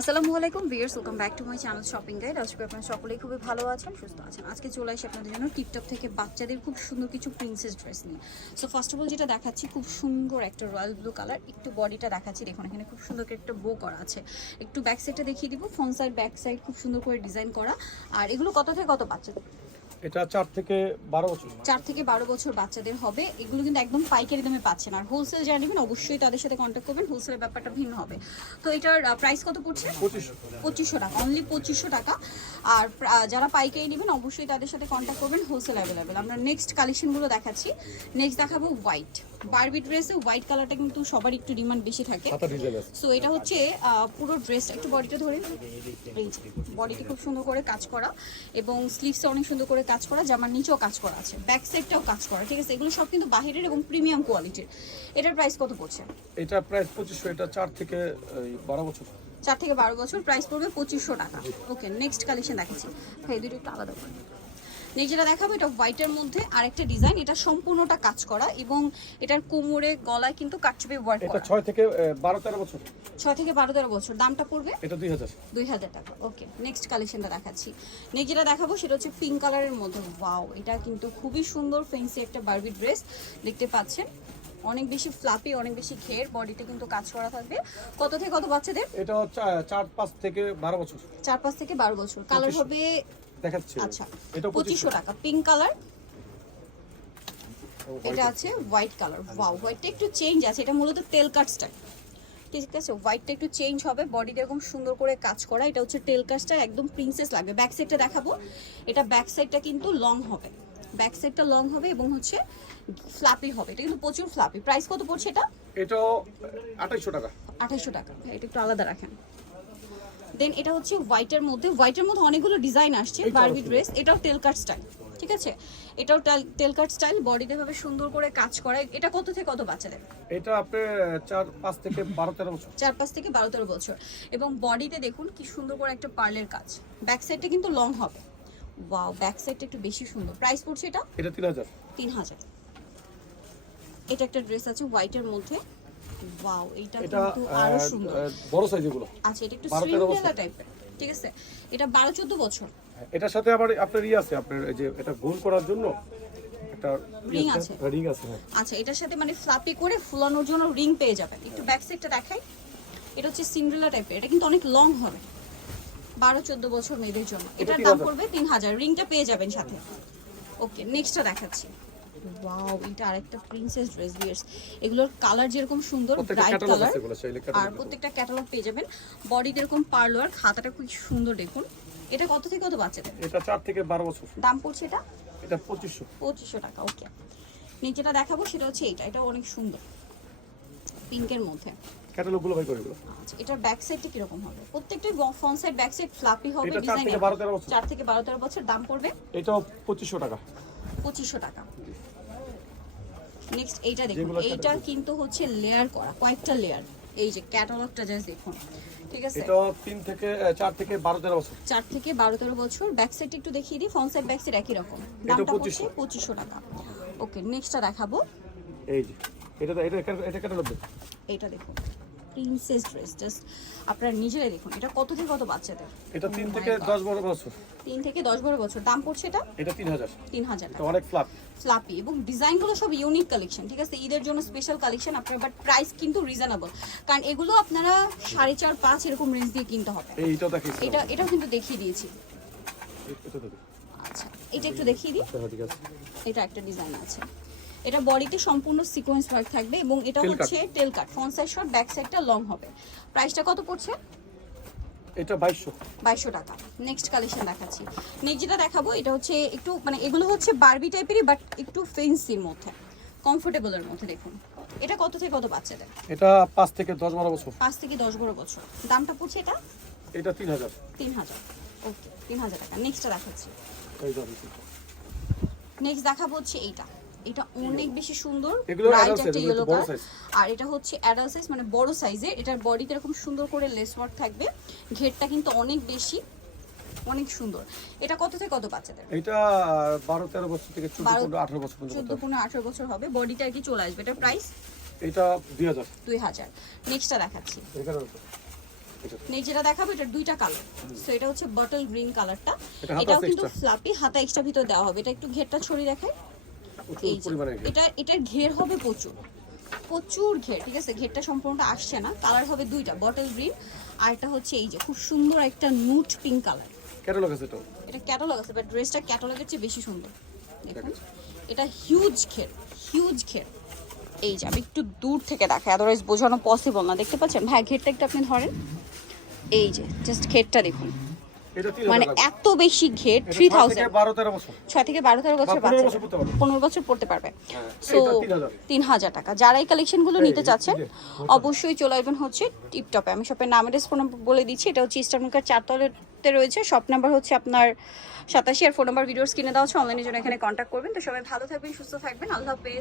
আসসালামু আলাইকুম viewers welcome back to my channel shopping guide. আজকে আপনারা সকলেই খুবই ভালো আছেন, সুস্থ আছেন। আজকে চলে আসি আপনাদের জন্য টিপটপ থেকে বাচ্চাদের খুব সুন্দর কিছু প্রিন্সেস ড্রেস নিয়ে। সো ফার্স্ট অফ অল যেটা দেখাচ্ছি, খুব সুন্দর একটা রয়্যাল ব্লু কালার একটু বডিটা দেখাচ্ছি, দেখুন, এখানে খুব সুন্দর একটা বো করা আছে। একটু ব্যাক সাইডটা দেখিয়ে দিব ফ্রন্ট সাইড ব্যাক সাইড খুব সুন্দর করে ডিজাইন করা। আর এগুলো কত থেকে কত বাচ্চাদের এটা চার থেকে বারো বছর চার থেকে বারো বছর বাচ্চাদের হবে। এগুলো কিন্তু একদম পাইকারি দামে পাচ্ছেন। আর হোলসেল যারা নেবেন অবশ্যই তাদের সাথে কন্ট্যাক্ট করবেন। হোলসেলের ব্যাপারটা ভিন্ন হবে। তো এটার প্রাইস কত পড়ছে? পঁচিশশো। পঁচিশশো টাকা। অনলি পঁচিশশো টাকা। আর যারা পাইকারি নেবেন অবশ্যই তাদের সাথে কন্ট্যাক্ট করবেন। হোলসেল অ্যাভেলেবেল আমরা নেক্সট কালেকশনগুলো দেখাচ্ছি। নেক্সট দেখাবো হোয়াইট বারবি ড্রেসে হোয়াইট কালারটা কিন্তু সবার একটু ডিমান্ড বেশি থাকে। সো এটা হচ্ছে পুরো ড্রেসটা একটু বডিটা ধরে বডিতে খুব সুন্দর করে কাজ করা এবং স্লিভসে অনেক সুন্দর করে কাজ করা জামার নিচেও কাজ করা আছে ব্যাক সাইডটাও কাজ করা ঠিক আছে? এগুলো সব কিন্তু বাহিরের এবং প্রিমিয়াম কোয়ালিটির এটার প্রাইস কত পড়ছে? এটা প্রাইস পঁচিশশো এটা চার থেকে বারো বছর। চার থেকে বারো বছর প্রাইস পড়বে পঁচিশশো টাকা। ওকে নেক্সট কালেকশন দেখাচ্ছি। ভাই দুটো একটু আলাদা করে। নেক্সট যেটা দেখাবো এটা হোয়াইটের মধ্যে আরেকটা ডিজাইন এটা সম্পূর্ণটা কাজ করা এবং এটার কোমরে গলায় কিন্তু কাটচুপি ওয়ার্ক এটা করা। ছয় থেকে এ, বারো তেরো বছর। ছয় থেকে বারো তেরো বছর। দামটা পড়বে? এটা দুই হাজার। দুই হাজার টাকা। ওকে নেক্সট কালেকশনটা দেখাচ্ছি। নেক্সট যেটা দেখাবো সেটা হচ্ছে পিঙ্ক কালারের মধ্যে। ওয়াও এটা কিন্তু খুবই সুন্দর ফেন্সি একটা বারবি ড্রেস দেখতে পাচ্ছেন? অনেক বেশি ফ্লাপি অনেক বেশি ঘের বডিতে কিন্তু কাজ করা থাকবে। কত থেকে কত বাচ্চাদের? এটা হচ্ছে আহ, চার পাঁচ থেকে বারো বছর। চার পাঁচ থেকে বারো বছর। কালার হবে দেখাচ্ছে। আচ্ছা এটা পঁচিশশো টাকা। পিঙ্ক কালার এটা আছে হোয়াইট কালার ওয়াও হোয়াইটটা একটু চেঞ্জ আছে। এটা মূলত তেল কাট স্টাইল ঠিক আছে? হোয়াইটটা একটু চেঞ্জ হবে। বডিতে এরকম সুন্দর করে কাজ করা। এটা হচ্ছে টেল কাটটা একদম প্রিন্সেস লাগবে। ব্যাক সাইডটা দেখাবো। এটা ব্যাক সাইডটা কিন্তু লং হবে। ব্যাক সাইডটা লং হবে এবং হচ্ছে ফ্লাপি হবে। এটা কিন্তু প্রচুর ফ্লাপি প্রাইস কত পড়ছে এটা? এটাও আঠাইশশো টাকা। আঠাইশশো টাকা। এটা একটু আলাদা রাখেন। দেন এটা হচ্ছে হোয়াইটের মধ্যে। হোয়াইটের মধ্যে অনেকগুলো ডিজাইন আসছে বারবি ড্রেস এটাও টেল কাট স্টাইল ঠিক আছে? এটাও টেল কাট স্টাইল বডিতে ভাবে সুন্দর করে কাজ করা এটা কত থেকে কত বাচ্চাদের? এটা আপনি আহ, চার পাঁচ থেকে বারো তেরো বছর। চার পাঁচ থেকে বারো তেরো বছর। এবং বডিতে দেখুন কি সুন্দর করে একটা পার্লের কাজ। ব্যাক সাইডটা কিন্তু লং হবে। ওয়াও ব্যাক সাইডটা একটু বেশি সুন্দর। প্রাইস পড়ছে এটা? এটা তিন হাজার। তিন হাজার। এটা একটা ড্রেস আছে হোয়াইটের মধ্যে। ওয়াও এটা কিন্তু আরও সুন্দর। বড় সাইজ এগুলো। আচ্ছা এটা একটু তেরো টাইপের ঠিক আছে? এটা বারো চোদ্দ বছর। এটার সাথে আবার আপনার ইয়ে আছে আপনার এই যে এটা গোল করার জন্য একটা Ring আছে? রিং আছে হ্যাঁ। আচ্ছা এটার সাথে মানে ফ্লাপি করে ফুলানোর জন্য রিং পেয়ে যাবেন। একটু ব্যাক সাইডটা দেখাই। এটা হচ্ছে সিন্ড্রেলা টাইপের এটা কিন্তু অনেক লং হবে। বারো চোদ্দ বছর মেয়েদের জন্য। এটার দাম। পড়বে তিন হাজার রিংটা পেয়ে যাবেন সাথে। ওকে নেক্সটটা দেখাচ্ছি। ওয়াও এটা আরেকটা প্রিন্সেস ড্রেস বিয়ার্স এগুলোর কালার যেরকম সুন্দর ব্রাইট কালার আর প্রত্যেকটা ক্যাটালগ পেয়ে যাবেন। বডিতে এরকম পার্লোয়ার খাতাটা খুব সুন্দর দেখুন। এটা কত থেকে কত বাচ্চাদের? এটা চার থেকে বারো বছর। দাম পড়ছে এটা? এটা পঁচিশশো। পঁচিশশো টাকা ওকে নিচেটা দেখাবো সেটা হচ্ছে এটা। এটা অনেক সুন্দর। পিঙ্কের মধ্যে। ক্যাটালগগুলো ভাই করে আচ্ছা এটার ব্যাক সাইডটা কীরকম হবে? প্রত্যেকটাই front side back side floppy হবে এটা চার থেকে বারো তেরো বছর। চার থেকে বারো তেরো বছর দাম পড়বে? এটাও পঁচিশশো টাকা। পঁচিশশো টাকা। নেক্সট এইটা দেখুন। এইটা কিন্তু হচ্ছে লেয়ার করা কয়েকটা লেয়ার এই যে ক্যাটালগটা জাস্ট দেখুন। ঠিক আছে? তিন থেকে আহ, চার থেকে বারো তেরো বছর। থেকে ব্যাক সাইড একটু দেখিয়ে দিই। ফ্রন্ট সাইড ব্যাক সাইড একই রকম। দামটা পড়ছে 2500 পঁচিশশো টাকা। ওকে নেক্সটটা দেখাবো। এই যে এটা এটা এটা- এটা ক্যাটালগ এইটা দেখুন। প্রিন্সেস ড্রেস জাস্ট আপনারা নিজেরাই দেখুন। এটা কত থেকে কত বাচ্চাদের? এটা তিন Oh থেকে God. দশ বারো বছর। তিন থেকে দশ বারো বছর। দাম পড়ছে এটা? এটা তিন হাজার। তিন হাজার অনেক ফ্লাপ ফ্লাপি এবং ডিজাইনগুলো সব ইউনিক কালেকশন ঠিক আছে? ঈদের জন্য স্পেশাল কালেকশন আপনার বাট প্রাইস কিন্তু রিজনেবল কারণ এগুলো আপনারা সাড়ে চার পাঁচ এরকম রেঞ্জ দিয়ে কিনতে হবে। এটা এটাও কিন্তু দেখিয়ে দিয়েছি। আচ্ছা এটা একটু দেখিয়ে দিই। আচ্ছা, ঠিক আছে। এটা একটা ডিজাইন আছে। এটা বডিতে সম্পূর্ণ সিকোয়েন্স ওয়ার্ক থাকবে এবং এটা হচ্ছে tail cut front side short back সাইডটা লং হবে। প্রাইসটা কত পড়ছে? এটা বাইশশো। বাইশশো টাকা। নেক্সট কালেকশন দেখাচ্ছি। নেক্সট যেটা দেখাবো এটা হচ্ছে একটু মানে এগুলো হচ্ছে বারবি টাইপেরই বাট একটু ফেন্সির মধ্যে কমফোর্টেবলের মধ্যে দেখুন। এটা কত থেকে কত বাচ্চাদের? এটা পাঁচ থেকে দশ বারো বছর। পাঁচ থেকে দশ বারো বছর। দামটা পড়ছে এটা? এটা তিন হাজার। তিন হাজার। ওকে তিন হাজার টাকা। নেক্সটটা দেখাচ্ছি। নেক্সট দেখাবো হচ্ছে এইটা। এটা অনেক বেশি সুন্দর। একটা ইয়েলো কালার আর এটা হচ্ছে অ্যাডাল্ট সাইজ মানে বড় সাইজের এটার বডিতে এরকম সুন্দর করে লেস ওয়ার্ক থাকবে। ঘেরটা কিন্তু অনেক বেশি অনেক সুন্দর। এটা কত থেকে কত বাচ্চাদের? এটা বারো তেরো বছর থেকে চোদ্দ বারো- পনেরো আঠারো বছর পর্যন্ত চোদ্দ করতে হবে। পনেরো আঠারো বছর হবে। বডিটা কি চলে আসবে। এটার প্রাইস এটা দুই হাজার। দুই হাজার। নেক্সটটা দেখাচ্ছি। নেই যেটা দেখাবো এটা দুইটা কালার সো এটা হচ্ছে বটল গ্রিন কালারটা এটাও কিন্তু? ফ্লাপি হাতা এক্সট্রা ভিতর দেওয়া হবে। এটা একটু ঘেরটা ছড়িয়ে দেখায় এটা এটার ঘের হবে প্রচুর। প্রচুর ঘের ঠিক আছে? ঘেরটা সম্পূর্ণটা আসছে না। কালার হবে দুইটা বটল গ্রিন আর এটা হচ্ছে এই যে খুব সুন্দর একটা নুট পিঙ্ক কালার ক্যাটালগ আছে তো? এটা ক্যাটালগ আছে বাট ড্রেসটা ক্যাটালগের চেয়ে বেশি সুন্দর। দেখুন। এটা হিউজ ঘের হিউজ ঘের। এই যে আমি একটু দূর থেকে দেখাই আদারওয়াইজ বোঝানো পসিবল না। দেখতে পাচ্ছেন? ভাই ঘেরটা একটু আপনি ধরেন। এই যে জাস্ট ঘেরটা দেখুন। মানে এত বেশি ঘের থ্রি থাউজেন্ড ছয় থেকে বারো তেরো বছর পনেরো বাচ্চা বছর পড়তে পারবে। পনেরো বছর পড়তে পারবে। হ্যাঁ, সো তিন হাজার। টাকা। যারা এই কালেকশনগুলো নিতে চাচ্ছেন অবশ্যই চলে আসবেন হচ্ছে টিপটপে আমি শপের নাম এড্রেস ফোন বলে দিচ্ছি। এটা হচ্ছে ইস্টার্নকার চারতলাতে রয়েছে। শপ নাম্বার হচ্ছে আপনার সাতাশি আর ফোন নাম্বার ভিডিওস কিনে দেওয়া হচ্ছে অনলাইনের জন্য এখানে কন্ট্যাক্ট করবেন। তো সবাই ভালো থাকবেন সুস্থ থাকবেন। আল্লাহ হাফেজ।